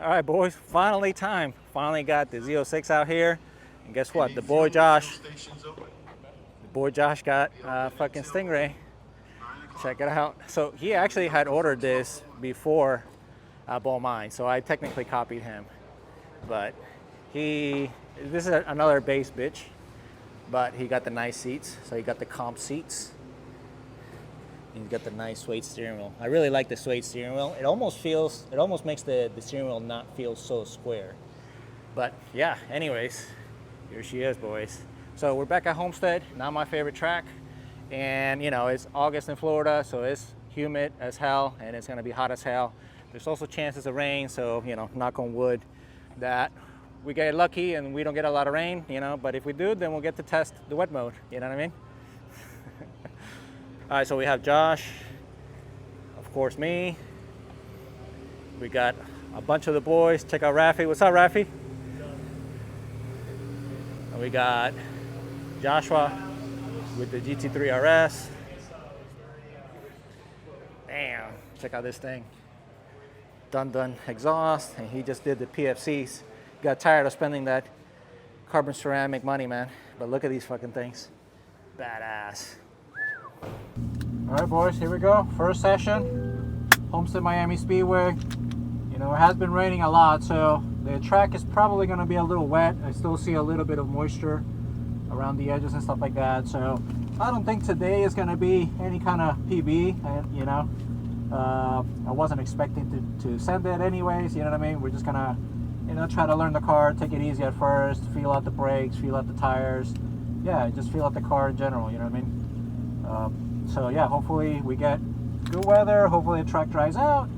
All right, boys, finally got the Z06 out here. And guess what? The boy Josh got fucking Stingray. Check it out. So he actually had ordered this before I bought mine, so I technically copied him. But this is another base bitch, but he got the nice seats. So he got the comp seats. He's got the nice suede steering wheel. I really like the suede steering wheel. It almost makes the steering wheel not feel so square. But yeah, anyways, here she is, boys. So we're back at Homestead, not my favorite track. And you know, it's August in Florida, so it's humid as hell and it's gonna be hot as hell. There's also chances of rain, so you know, knock on wood that we get lucky and we don't get a lot of rain, you know, but if we do, then we'll get to test the wet mode, you know what I mean? All right, so we have Josh, of course me. We got a bunch of the boys. Check out Rafi. What's up, Rafi? And we got Joshua with the GT3 RS. Damn, check out this thing. Dun exhaust, and he just did the PFCs. Got tired of spending that carbon ceramic money, man. But look at these fucking things. Badass. All right, boys, here we go. First session, Homestead Miami Speedway. You know, it has been raining a lot, so the track is probably going to be a little wet. I still see a little bit of moisture around the edges and stuff like that. So I don't think today is going to be any kind of PB. And, you know, I wasn't expecting to send it anyways. You know what I mean? We're just going to, you know, try to learn the car, take it easy at first, feel out the brakes, feel out the tires. Yeah, just feel out the car in general. You know what I mean? So yeah, hopefully we get good weather, hopefully the track dries out,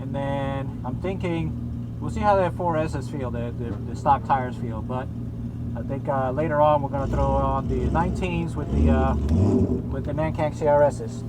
and then I'm thinking we'll see how the 4S's feel, the stock tires feel, but I think later on we're going to throw on the 19s with the Nankang CRS's.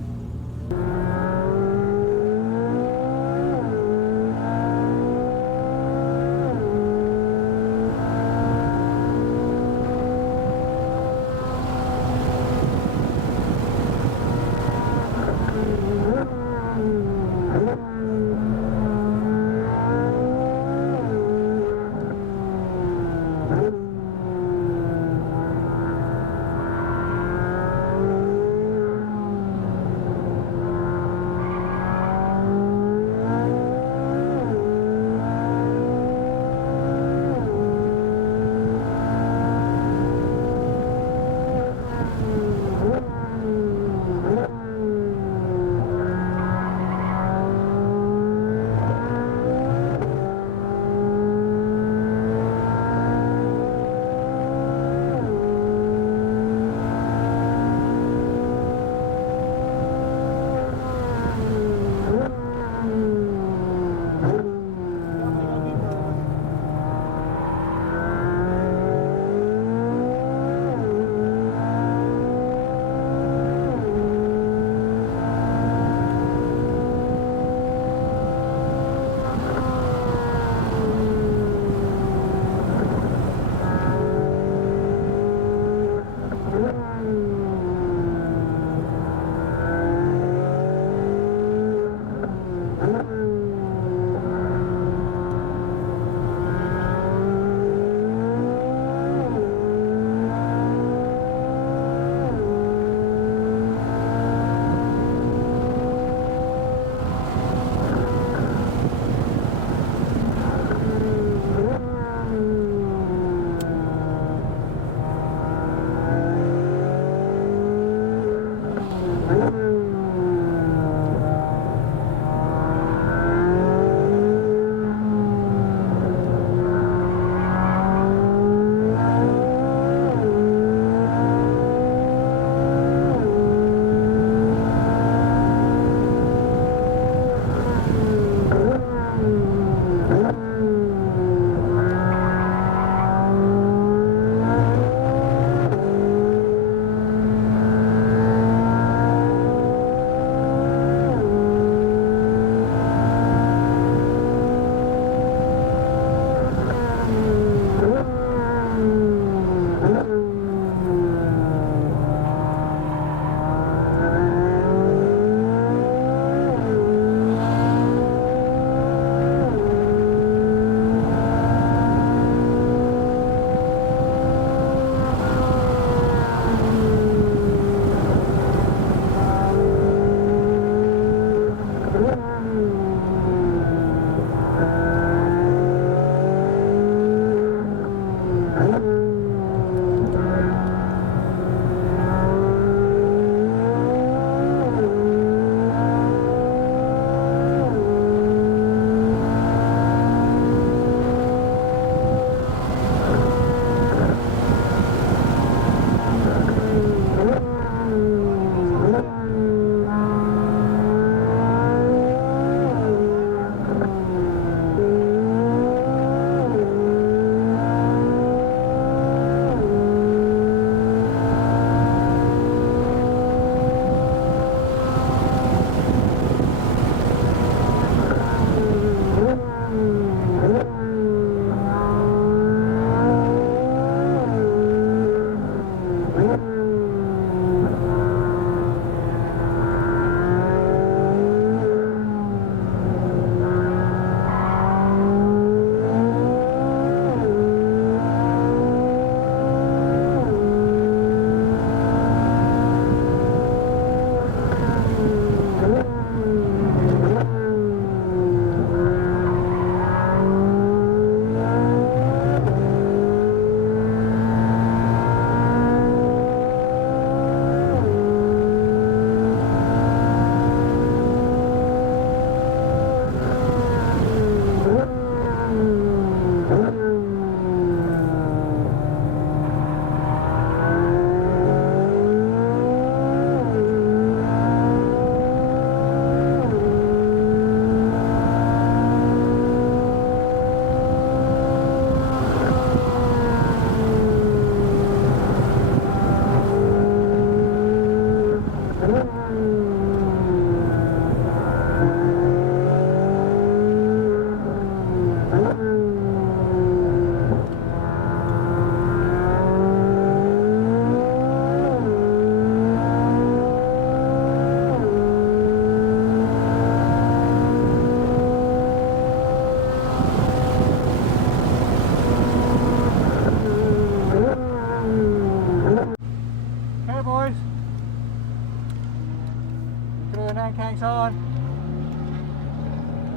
things on.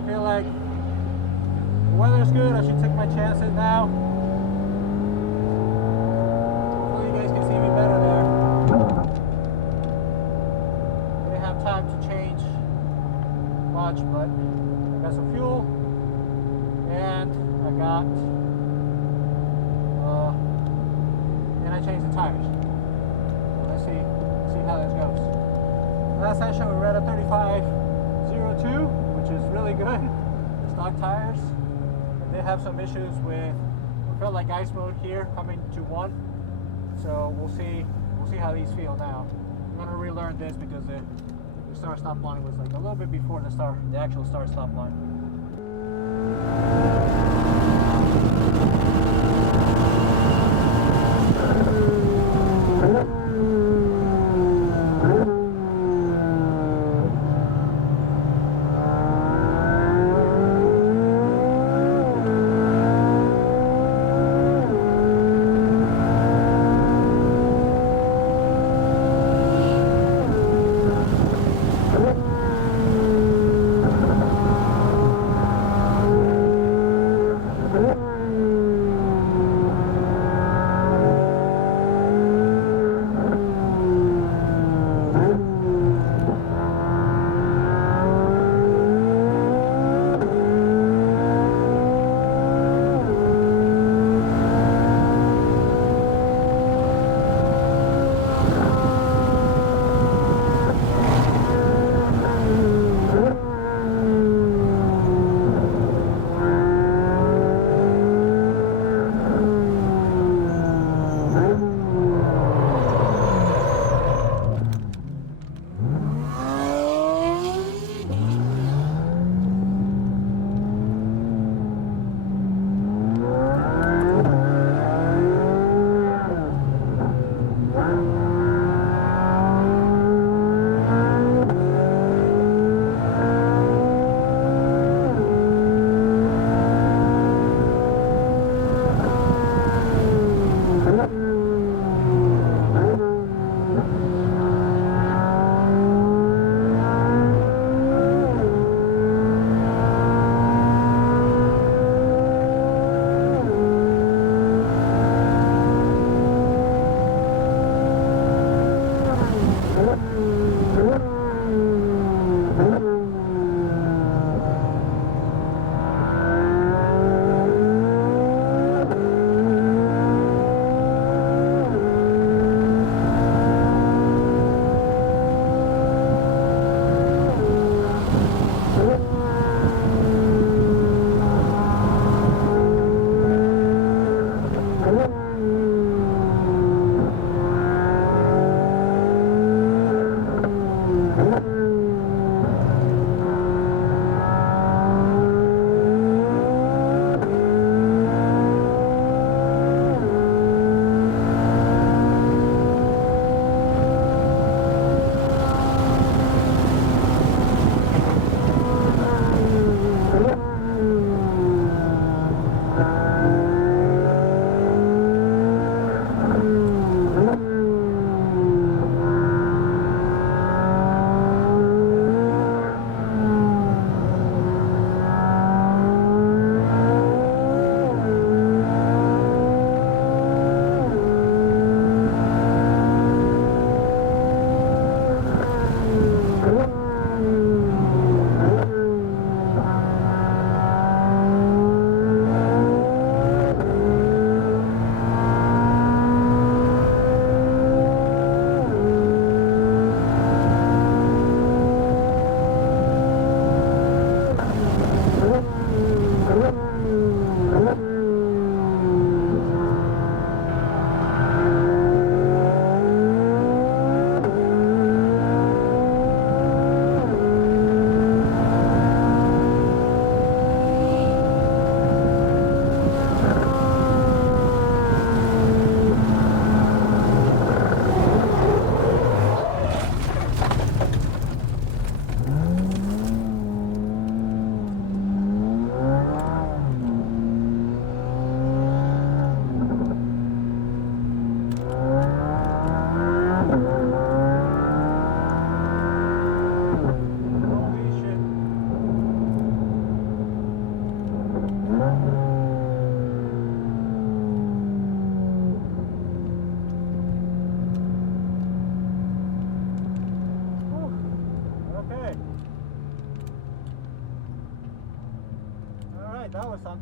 I feel like the weather's good. I should take my chances now. Hopefully you guys can see me better there. I didn't have time to change much, but I got some fuel and I got and I changed the tires. So let's see how this goes. Last session we read a 3502, which is really good. The stock tires. But they have some issues with, I felt like ice mode here coming to 1. So we'll see how these feel now. I'm gonna relearn this because the start stop line was like a little bit before the actual start stop line.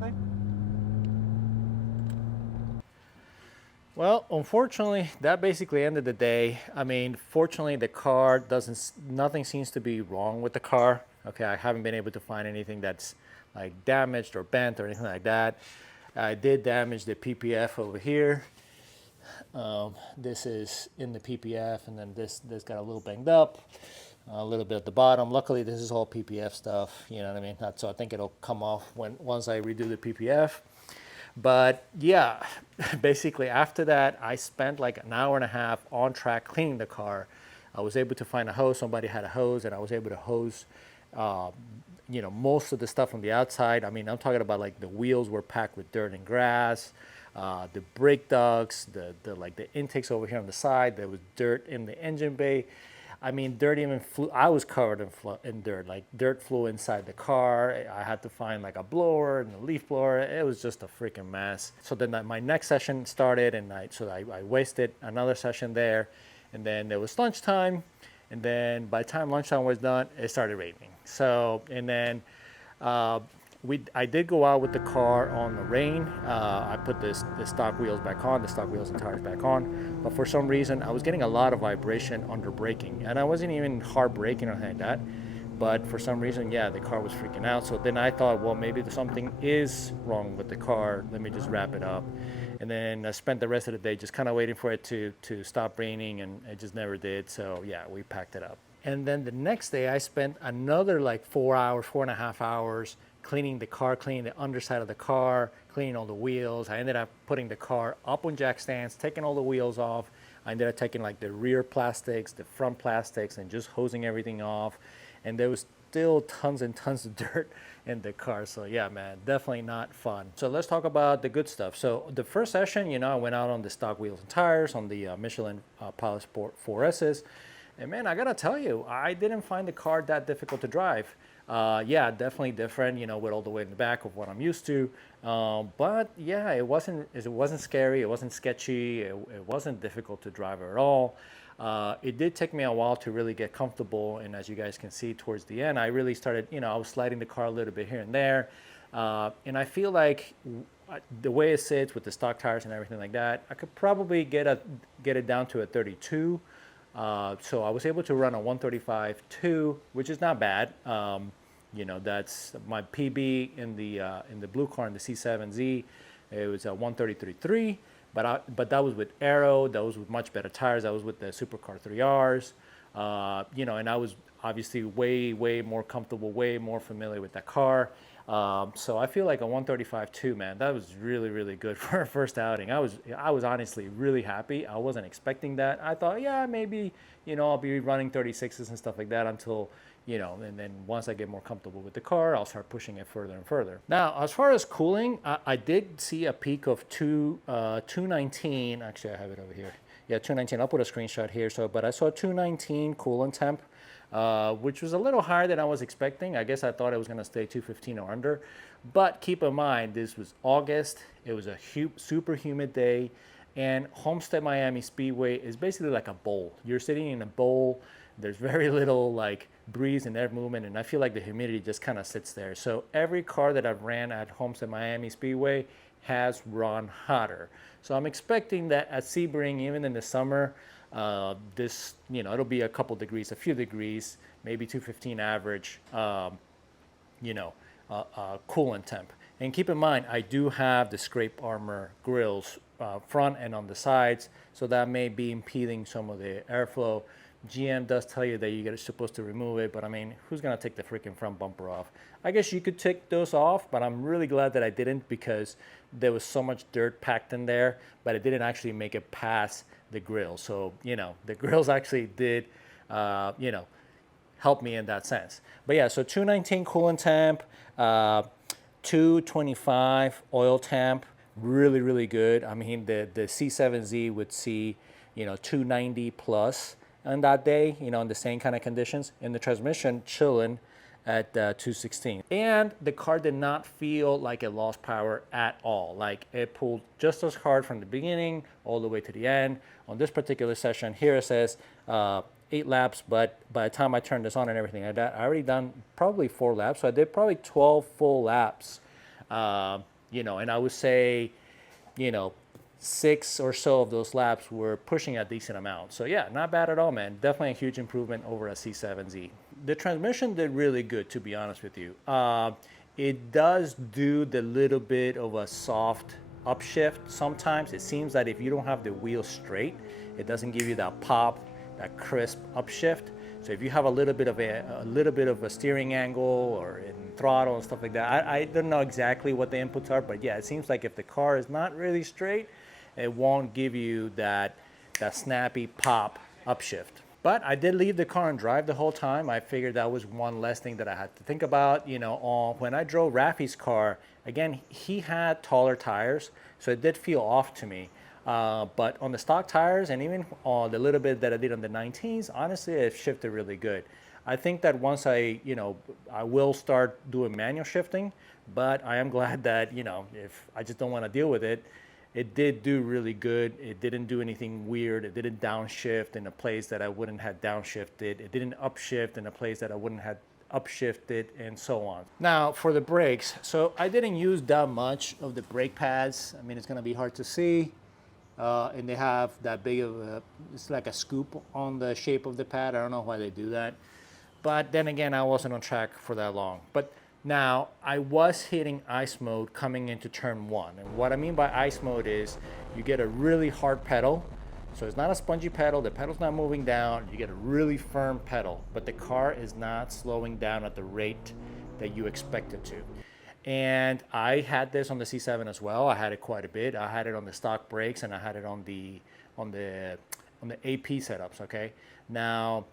Okay. Well, unfortunately, that basically ended the day. I mean, fortunately, the car nothing seems to be wrong with the car. Okay, I haven't been able to find anything that's like damaged or bent or anything like that. I did damage the PPF over here. This is in the PPF, and then this got a little banged up, a little bit at the bottom. Luckily, this is all PPF stuff. You know what I mean? So I think it'll come off once I redo the PPF. But yeah, basically after that, I spent like an hour and a half on track cleaning the car. I was able to find a hose. Somebody had a hose, and I was able to hose, most of the stuff from the outside. I mean, I'm talking about like the wheels were packed with dirt and grass, the brake ducts, the intakes over here on the side. There was dirt in the engine bay. I mean, dirt even flew. I was covered in dirt. Like dirt flew inside the car. I had to find like a blower and a leaf blower. It was just a freaking mess. So then my next session started, and I wasted another session there, and then there was lunchtime, and then by the time lunchtime was done, it started raining. So and then. I did go out with the car on the rain. I put the stock wheels back on, the stock wheels and tires back on. But for some reason, I was getting a lot of vibration under braking. And I wasn't even hard braking or anything like that. But for some reason, yeah, the car was freaking out. So then I thought, well, maybe something is wrong with the car. Let me just wrap it up. And then I spent the rest of the day just kind of waiting for it to stop raining, and it just never did. So yeah, we packed it up. And then the next day, I spent another like 4.5 hours cleaning the car, cleaning the underside of the car, cleaning all the wheels. I ended up putting the car up on jack stands, taking all the wheels off. I ended up taking like the rear plastics, the front plastics, and just hosing everything off. And there was still tons and tons of dirt in the car. So yeah, man, definitely not fun. So let's talk about the good stuff. So the first session, I went out on the stock wheels and tires on the Michelin Pilot Sport 4Ss. And man, I gotta tell you, I didn't find the car that difficult to drive. Yeah, definitely different, with all the weight in the back of what I'm used to. But yeah, it wasn't scary, it wasn't sketchy, it wasn't difficult to drive at all. It did take me a while to really get comfortable, and as you guys can see towards the end, I really started, I was sliding the car a little bit here and there. And I feel like the way it sits with the stock tires and everything like that, I could probably get it down to a 32. So I was able to run a 135.2, which is not bad. That's my PB in the blue car in the C7Z. It was a 133.3, but that was with aero. That was with much better tires. That was with the Supercar 3Rs. And I was obviously way more comfortable, way more familiar with that car. So I feel like a 135.2, man, that was really good for a first outing. I was honestly really happy. I wasn't expecting that. I thought, yeah, maybe, I'll be running 36s and stuff like that until, and then once I get more comfortable with the car, I'll start pushing it further and further. Now, as far as cooling, I did see a peak of 219. Actually, I have it over here. Yeah, 219. I'll put a screenshot here. But I saw 219 coolant temp. Which was a little higher than I was expecting. I guess I thought it was going to stay 215 or under. But keep in mind, this was August. It was a super humid day. And Homestead Miami Speedway is basically like a bowl. You're sitting in a bowl. There's very little like breeze and air movement. And I feel like the humidity just kind of sits there. So every car that I've ran at Homestead Miami Speedway has run hotter. So I'm expecting that at Sebring, even in the summer, this, it'll be a couple degrees, a few degrees, maybe 215 average, coolant temp. And keep in mind, I do have the scrape armor grills front and on the sides, so that may be impeding some of the airflow. GM does tell you that you're supposed to remove it, but I mean, who's gonna take the freaking front bumper off? I guess you could take those off, but I'm really glad that I didn't, because there was so much dirt packed in there, but it didn't actually make it past the grill. So, the grills actually did, help me in that sense. But yeah, so 219 coolant temp, 225 oil temp, really good. I mean, the C7Z would see, 290 plus on that day, in the same kind of conditions. In the transmission, chilling at 216. And the car did not feel like it lost power at all. Like, it pulled just as hard from the beginning all the way to the end. On this particular session here, it says 8 laps, but by the time I turned this on and everything like that, I already done probably 4 laps. So I did probably 12 full laps You know, and I would say, you know, 6 or so of those laps were pushing a decent amount. So yeah, not bad at all, man. Definitely a huge improvement over a C7Z. The transmission did really good, to be honest with you. It does do the little bit of a soft upshift sometimes. It seems that if you don't have the wheel straight, it doesn't give you that pop, that crisp upshift. So if you have a little bit of a steering angle or in throttle and stuff like that, I don't know exactly what the inputs are, but yeah, it seems like if the car is not really straight, it won't give you that snappy pop upshift. But I did leave the car and drive the whole time. I figured that was one less thing that I had to think about. You know, when I drove Rafi's car, again, he had taller tires, so it did feel off to me. But on the stock tires and even on the little bit that I did on the 19s, honestly, it shifted really good. I think that once I will start doing manual shifting, but I am glad that, you know, if I just don't want to deal with it, it did do really good. It didn't do anything weird. It didn't downshift in a place that I wouldn't have downshifted. It didn't upshift in a place that I wouldn't have upshifted, and so on. Now for the brakes, so I didn't use that much of the brake pads. I mean, it's gonna be hard to see. And they have that big of a, it's like a scoop on the shape of the pad. I don't know why they do that. But then again, I wasn't on track for that long. But now I was hitting ice mode coming into turn 1. And what I mean by ice mode is you get a really hard pedal. So it's not a spongy pedal, the pedal's not moving down, you get a really firm pedal, but the car is not slowing down at the rate that you expect it to. And I had this on the C7 as well. I had it quite a bit. I had it on the stock brakes and I had it on the AP setups, okay? Now,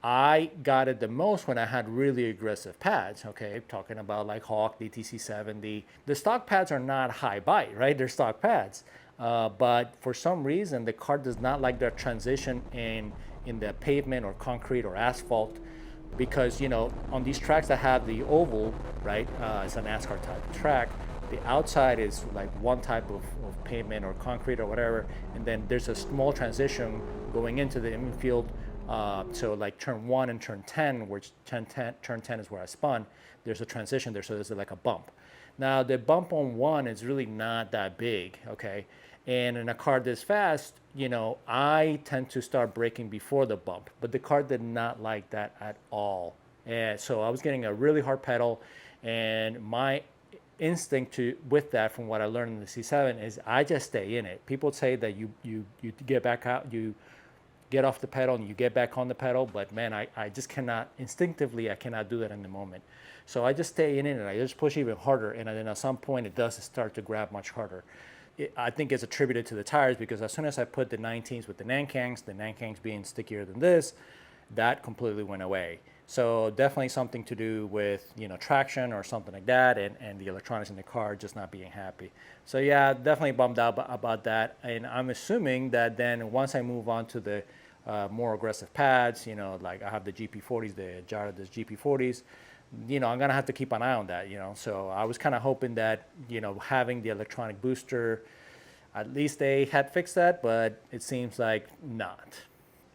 I got it the most when I had really aggressive pads, okay? Talking about like Hawk, DTC70. The stock pads are not high bite, right? They're stock pads. But for some reason, the car does not like that transition in the pavement or concrete or asphalt, because, you know, on these tracks that have the oval, right, it's a NASCAR type track, the outside is like one type of pavement or concrete or whatever, and then there's a small transition going into the infield. So like turn 1 and turn 10, which turn 10 is where I spun, there's a transition there, so there's like a bump. Now the bump on 1 is really not that big, okay? And in a car this fast, you know, I tend to start braking before the bump, but the car did not like that at all. And so I was getting a really hard pedal, and my instinct with that, from what I learned in the C7, is I just stay in it. People say that you get back out, you get off the pedal and you get back on the pedal, but man, I just cannot, instinctively, I cannot do that in the moment. So I just stay in it and I just push even harder, and then at some point it does start to grab much harder. I think it's attributed to the tires, because as soon as I put the 19s with the Nankangs being stickier than this, that completely went away. So definitely something to do with, you know, traction or something like that, and the electronics in the car just not being happy. So yeah, definitely bummed out about that. And I'm assuming that then once I move on to the more aggressive pads, you know, like I have the GP40s, the Jaradas GP40s, you know, I'm gonna have to keep an eye on that, you know. So I was kind of hoping that, you know, having the electronic booster, at least they had fixed that, but it seems like not.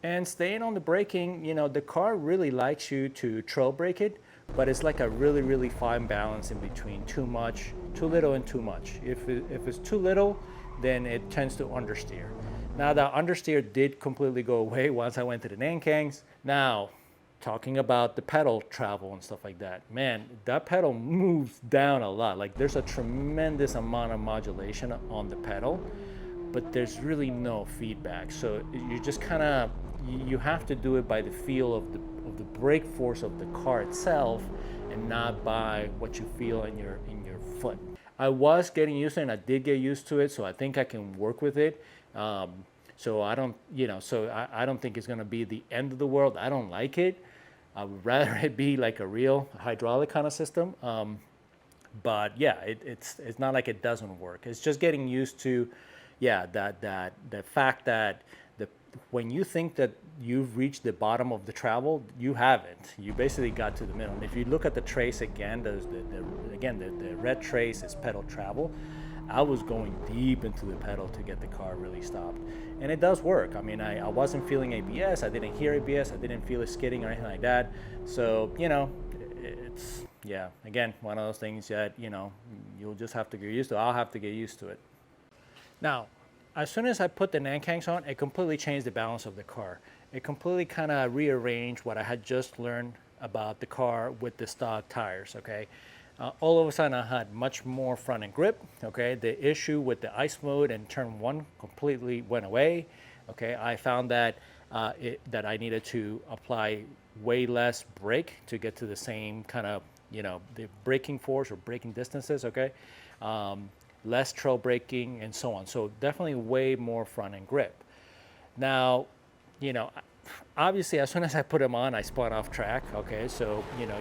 And staying on the braking, you know, the car really likes you to trail brake it, but it's like a really, really fine balance in between too much, too little, and too much. If it's too little, then it tends to understeer. Now, the understeer did completely go away once I went to the Nankangs. Now, talking about the pedal travel and stuff like that, man, that pedal moves down a lot. Like, there's a tremendous amount of modulation on the pedal, but there's really no feedback. So you just kind of, you have to do it by the feel of the brake force of the car itself, and not by what you feel in your foot. I was getting used to it, and I did get used to it, so I think I can work with it. So I don't, you know, so I don't think it's gonna be the end of the world. I don't like it. I would rather it be like a real hydraulic kind of system. But yeah, it's not like it doesn't work. It's just getting used to, yeah, the fact that when you think that you've reached the bottom of the travel, you haven't. You basically got to the middle. And if you look at the trace again, there's the red trace is pedal travel. I was going deep into the pedal to get the car really stopped. And it does work. I mean, I wasn't feeling ABS, I didn't hear ABS, I didn't feel it skidding or anything like that. So, you know, yeah, again, one of those things that, you know, you'll just have to get used to. I'll have to get used to it. Now, as soon as I put the Nankangs on, it completely changed the balance of the car. It completely kind of rearranged what I had just learned about the car with the stock tires, okay? All of a sudden, I had much more front end grip, okay? The issue with the ice mode in turn one completely went away, okay? I found that, that I needed to apply way less brake to get to the same kind of, you know, the braking force or braking distances, okay? Less trail braking and so on. So definitely way more front end grip. Now, you know, obviously as soon as I put them on, I spun off track, okay? So, you know,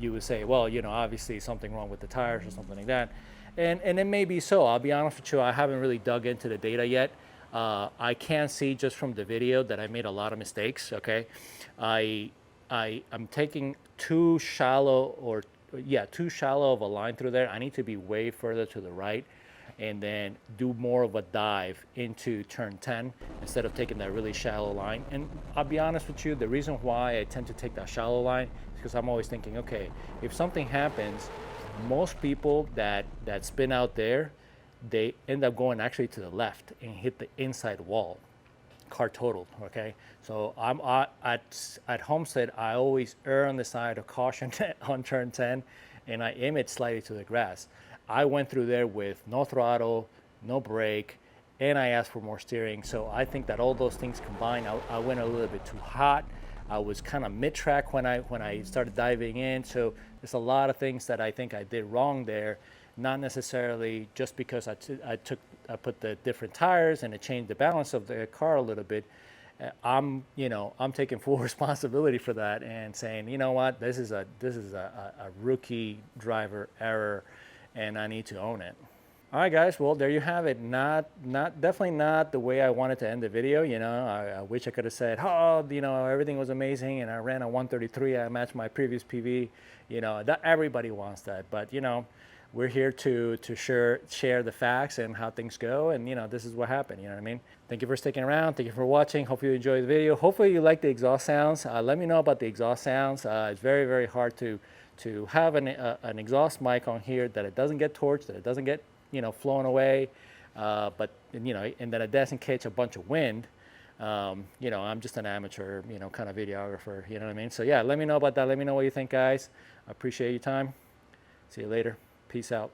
you would say, well, you know, obviously something wrong with the tires or something like that. And it may be so. I'll be honest with you, I haven't really dug into the data yet. I can see just from the video that I made a lot of mistakes, okay? I'm taking too shallow of a line through there. I need to be way further to the right and then do more of a dive into turn 10 instead of taking that really shallow line. And I'll be honest with you, the reason why I tend to take that shallow line is because I'm always thinking, okay, if something happens, most people that spin out there, they end up going actually to the left and hit the inside wall. Car totaled, okay? So I'm at Homestead, I always err on the side of caution on turn 10, and I aim it slightly to the grass. I went through there with no throttle, no brake, and I asked for more steering. So I think that all those things combined, I went a little bit too hot. I was kind of mid-track when I started diving in. So there's a lot of things that I think I did wrong there. Not necessarily just because I put the different tires and it changed the balance of the car a little bit. I'm taking full responsibility for that and saying, you know what, this is a rookie driver error, and I need to own it. All right, guys. Well, there you have it. Definitely not the way I wanted to end the video. You know, I wish I could have said, oh, you know, everything was amazing, and I ran a 133. I matched my previous PV. You know, that everybody wants that, but you know, we're here to share the facts and how things go, and you know, this is what happened. You know what I mean? Thank you for sticking around. Thank you for watching. Hope you enjoyed the video. Hopefully you like the exhaust sounds. Let me know about the exhaust sounds. It's very hard to have an exhaust mic on here that it doesn't get torched, that it doesn't get, you know, flown away, but you know, and that it doesn't catch a bunch of wind. You know, I'm just an amateur, you know, kind of videographer. You know what I mean? So yeah, let me know about that. Let me know what you think, guys. I appreciate your time. See you later. Peace out.